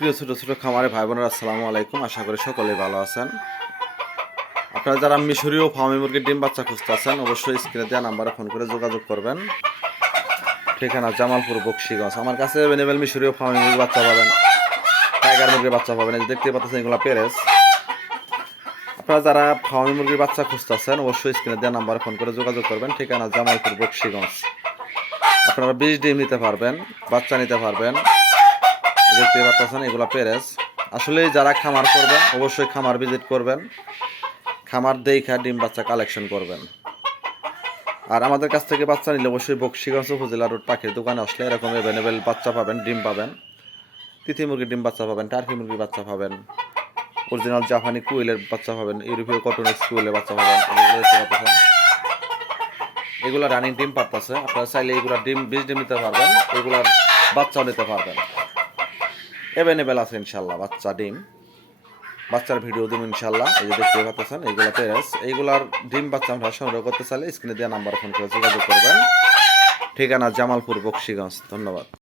প্রিয় ছোট ছোট খামারে ভাই বোনেরা, আসসালামু আলাইকুম। আশা করি সকলেই ভালো আছেন। আপনারা যারা মিশরীয় ফার্মি মুরগির ডিম বাচ্চা খুঁজতেছেন, অবশ্যই স্ক্রিনে দেওয়া নাম্বারে ফোন করে যোগাযোগ করবেন। ঠিকানা জামালপুর বকশীগঞ্জ। আমার কাছে অ্যাভেলেবেল মিশরীয় ফার্মি মুরগির বাচ্চা পাবেন, টাইগার মুরগির বাচ্চা পাবেন। এই যে দেখতে পাচ্ছেন, এগুলো পেরেস। আপনারা যারা ফার্মি মুরগির বাচ্চা খুঁজতেছেন, অবশ্যই স্ক্রিনে দেওয়া নাম্বারে ফোন করে যোগাযোগ করবেন। ঠিকানা জামালপুর বকশীগঞ্জ। আপনারা 20 ডিম নিতে পারবেন, বাচ্চা নিতে পারবেন। দেখতে পাচ্ছেন, এগুলো পেরেস। আসলে যারা খামার করবেন, অবশ্যই খামার ভিজিট করবেন, খামার দেখা ডিম বাচ্চা কালেকশন করবেন। আর আমাদের কাছ থেকে বাচ্চা নিলে অবশ্যই বকশীগঞ্জ উপজেলা রোড পাখির দোকানে আসলে এরকম অ্যাভেলেবেল বাচ্চা পাবেন, ডিম পাবেন। তিথি মুরগির ডিম বাচ্চা পাবেন, টার্কি মুরগির বাচ্চা পাবেন, অরিজিনাল জাপানি কুইলের বাচ্চা পাবেন, ইউরোপীয় কটনিক্স কুইলের বাচ্চা পাবেন। এগুলো রানিং ডিম পারতেছে। আপনারা চাইলে এগুলো ডিম 20 ডিম নিতে পারবেন, এগুলার বাচ্চাও নিতে পারবেন। অ্যাভেলেবেল আছে ইনশাল্লাহ বাচ্চা ডিম। বাচ্চার ভিডিও দিন ইনশাল্লাহ। এই যে দেখতে পাচ্ছেন, এইগুলো পেরেস। এইগুলার ডিম বাচ্চা আমরা সংগ্রহ করতে চাইলে স্ক্রিনে দেওয়া নাম্বার ফোন করে যোগাযোগ করবেন। ঠিকানা জামালপুর বকশীগঞ্জ। ধন্যবাদ।